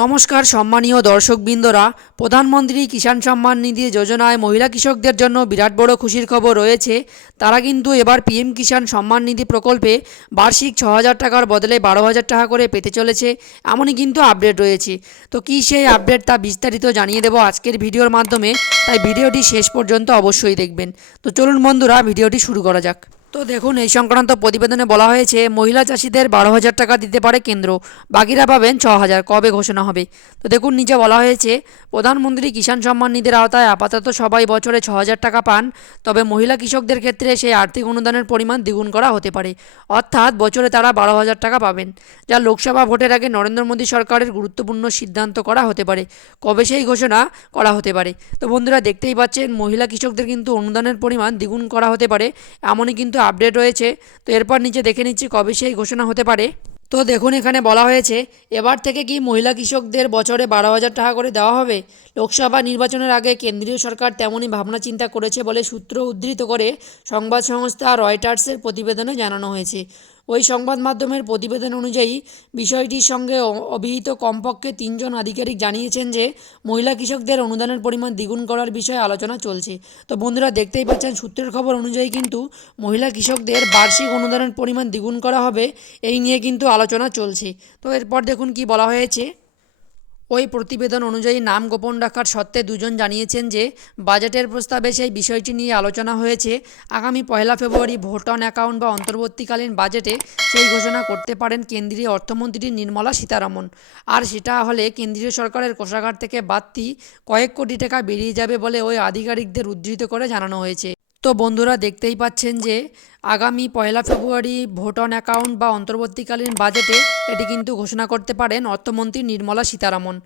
নমস্কার সম্মানীয় দর্শকবৃন্দরা, প্রধানমন্ত্রী কিষাণ সম্মান নিধি যোজনায় মহিলা কৃষকদের জন্য বিরাট বড় খুশির খবর রয়েছে। তারা কিন্তু এবার পিএম কিষাণ সম্মান নিধি প্রকল্পে বার্ষিক ৬,০০০ টাকার বদলে ১২,০০০ টাকা করে পেতে চলেছে, এমনই কিন্তু আপডেট রয়েছে। তো কী সেই আপডেট তা বিস্তারিত জানিয়ে দেব আজকের ভিডিওর মাধ্যমে, তাই ভিডিওটি শেষ পর্যন্ত অবশ্যই দেখবেন। তো চলুন বন্ধুরা, ভিডিওটি শুরু করা যাক। তো দেখুন, এই সংক্রান্ত প্রতিবেদনে বলা হয়েছে মহিলা চাষিদের ১২,০০০ টাকা দিতে পারে কেন্দ্র, বাকিরা পাবেন ৬,০০০। কবে ঘোষণা হবে? তো দেখুন, নিচে বলা হয়েছে প্রধানমন্ত্রী কিষাণ সম্মান নিধির আওতায় আপাতত সবাই বছরে ৬,০০০ টাকা পান, তবে মহিলা কৃষকদের ক্ষেত্রে সেই আর্থিক অনুদানের পরিমাণ দ্বিগুণ করা হতে পারে, অর্থাৎ বছরে তারা ১২,০০০ টাকা পাবেন, যা লোকসভা ভোটের আগে নরেন্দ্র মোদী সরকারের গুরুত্বপূর্ণ সিদ্ধান্ত করা হতে পারে। কবে সেই ঘোষণা করা হতে পারে? তো বন্ধুরা, দেখতেই পাচ্ছেন মহিলা কৃষকদের কিন্তু অনুদানের পরিমাণ দ্বিগুণ করা হতে পারে, এমনই কিন্তু আপডেট রয়েছে। তো এরপর নিচে দেখে নিচ্ছি কবে সেই ঘোষণা হতে পারে। তো দেখুন, এখানে বলা হয়েছে এবার থেকে কি মহিলা কৃষকদের বছরে ১২,০০০ টাকা করে দেওয়া হবে। লোকসভা নির্বাচনের আগে কেন্দ্রীয় সরকার তেমনই ভাবনা চিন্তা করেছে বলে সূত্র উদ্ধৃত করে সংবাদ সংস্থা রয়টার্সের প্রতিবেদনে জানানো হয়েছে। ওই সংবাদ মাধ্যমের প্রতিবেদন অনুযায়ী বিষয়টির সঙ্গে অভিহিত কমপক্ষে ৩ জন আধিকারিক জানিয়েছেন যে মহিলা কৃষকদের অনুদানের পরিমাণ দ্বিগুণ করার বিষয়ে আলোচনা চলছে। তো বন্ধুরা, দেখতেই পাচ্ছেন সূত্রের খবর অনুযায়ী কিন্তু মহিলা কৃষকদের বার্ষিক অনুদানের পরিমাণ দ্বিগুণ করা হবে, এই নিয়ে কিন্তু আলোচনা চলছে। তো এরপর দেখুন কি বলা হয়েছে। ওই প্রতিবেদন অনুযায়ী নাম গোপন রাখার সত্ত্বে দুজন জানিয়েছেন যে বাজেটের প্রস্তাবে সেই বিষয়টি নিয়ে আলোচনা হয়েছে। আগামী ১ ফেব্রুয়ারি ভোট অন অ্যাকাউন্ট বা অন্তর্বর্তীকালীন বাজেটে সেই ঘোষণা করতে পারেন কেন্দ্রীয় অর্থমন্ত্রী নির্মলা সীতারামন। আর সেটা হলে কেন্দ্রীয় সরকারের কোষাগার থেকে বাড়তি কয়েক কোটি টাকা বেরিয়ে যাবে বলে ওই আধিকারিকদের উদ্ধৃত করে জানানো হয়েছে। তো বন্ধুরা, দেখতেই পাচ্ছেন যে আগামী ১ ফেব্রুয়ারি ভোট অন অ্যাকাউন্ট বা অন্তর্বর্তীকালীন বাজেটে এটি কিন্তু ঘোষণা করতে পারেন অর্থমন্ত্রী নির্মলা সীতারামন।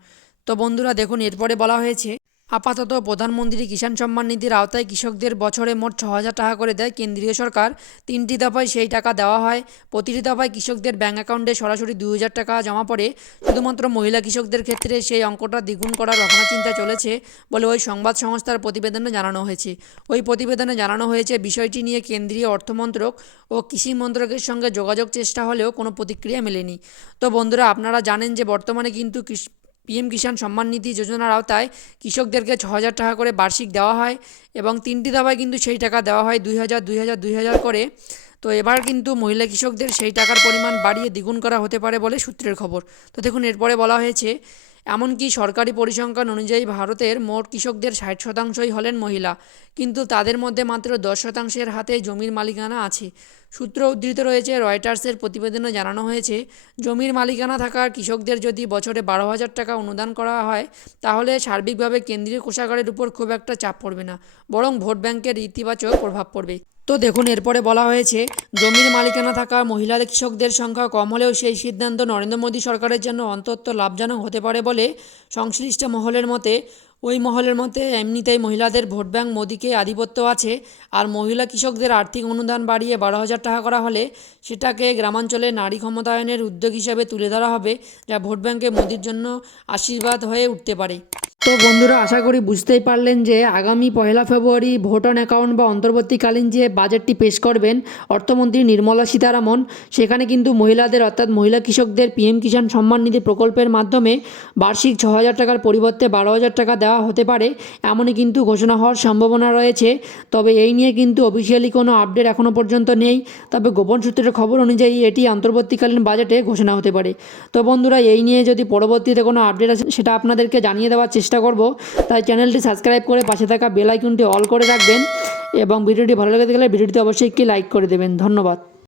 তো বন্ধুরা দেখুন, এরপরে বলা হয়েছে আপাতত প্রধানমন্ত্রী কিষাণ সম্মান নিধির আওতায় কৃষকদের বছরে মোট ৬,০০০ টাকা করে দেয় কেন্দ্রীয় সরকার। ৩টি দফায় সেই টাকা দেওয়া হয়। প্রতিটি দফায় কৃষকদের ব্যাঙ্ক অ্যাকাউন্টে সরাসরি ২,০০০ টাকা জমা পড়ে। শুধুমাত্র মহিলা কৃষকদের ক্ষেত্রে সেই অঙ্কটা দ্বিগুণ করার ভাবনাচিন্তা চলেছে বলে ওই সংবাদ সংস্থার প্রতিবেদনে জানানো হয়েছে। ওই প্রতিবেদনে জানানো হয়েছে বিষয়টি নিয়ে কেন্দ্রীয় অর্থমন্ত্রক ও কৃষি মন্ত্রকের সঙ্গে যোগাযোগ চেষ্টা হলেও কোনো প্রতিক্রিয়া মেলেনি। তো বন্ধুরা, আপনারা জানেন যে বর্তমানে কিন্তু পিএম কিষাণ সম্মান নিধি যোজনার আওতায় কৃষকদেরকে ৬,০০০ টাকা করে বার্ষিক দেওয়া হয় এবং ৩টি দফায় কিন্তু সেই টাকা দেওয়া হয় ২,০০০, ২,০০০, ২,০০০ করে। তো এবার কিন্তু মহিলা কৃষকদের সেই টাকার পরিমাণ বাড়িয়ে দ্বিগুণ করা হতে পারে বলে সূত্রের খবর। তো দেখুন, এরপরে বলা হয়েছে এমনকি সরকারি পরিসংখ্যান অনুযায়ী ভারতের মোট কৃষকদের ৬০% হলেন মহিলা, কিন্তু তাদের মধ্যে মাত্র ১০%-এর হাতে জমির মালিকানা আছে। সূত্র উদ্ধৃত রয়েছে রয়টার্সের প্রতিবেদনে জানানো হয়েছে জমির মালিকানা থাকা কৃষকদের যদি বছরে ১২,০০০ টাকা অনুদান করা হয়, তাহলে সার্বিকভাবে কেন্দ্রীয় কোষাগারের উপর খুব একটা চাপ পড়বে না, বরং ভোট ব্যাংকের ইতিবাচক প্রভাব পড়বে। তো দেখুন, এরপরে বলা হয়েছে জমির মালিকানা থাকা মহিলা কৃষকদের সংখ্যা কম হলেও সেই সিদ্ধান্ত নরেন্দ্র মোদী সরকারের জন্য অন্তত লাভজনক হতে পারে বলে সংশ্লিষ্ট মহলের মতে। ওই মহলের মতে এমনিতেই মহিলাদের ভোট ব্যাংক মোদীকে আধিপত্য আছে, আর মহিলা কৃষকদের আর্থিক অনুদান বাড়িয়ে ১২,০০০ টাকা করা হলে সেটাকে গ্রামাঞ্চলে নারী ক্ষমতায়নের উদ্যোগ হিসেবে তুলে ধরা হবে, যা ভোট ব্যাংকে মোদীর জন্য আশীর্বাদ হয়ে উঠতে পারে। তো বন্ধুরা, আশা করি বুঝতেই পারলেন যে আগামী ১ ফেব্রুয়ারি ভোট অন অ্যাকাউন্ট বা অন্তর্বর্তীকালীন যে বাজেটটি পেশ করবেন অর্থমন্ত্রী নির্মলা সীতারামন, সেখানে কিন্তু মহিলাদের অর্থাৎ মহিলা কৃষকদের পিএম কিষাণ সম্মান নিধি প্রকল্পের মাধ্যমে বার্ষিক ৬,০০০ টাকার পরিবর্তে ১২,০০০ টাকা দেওয়া হতে পারে, এমনই কিন্তু ঘোষণা হওয়ার সম্ভাবনা রয়েছে। তবে এই নিয়ে কিন্তু অফিসিয়ালি কোনো আপডেট এখনও পর্যন্ত নেই, তবে গোপন সূত্রের খবর অনুযায়ী এটি অন্তর্বর্তীকালীন বাজেটে ঘোষণা হতে পারে। তো বন্ধুরা, এই নিয়ে যদি পরবর্তীতে কোনো আপডেট আছে সেটা আপনাদেরকে জানিয়ে দেওয়ার চেষ্টা করব, তাই চ্যানেলটি সাবস্ক্রাইব করে পাশে থাকা বেল আইকনটি অল করে রাখবেন এবং ভিডিওটি ভালো লেগে থাকলে ভিডিওটি অবশ্যই একটি লাইক করে দেবেন। ধন্যবাদ।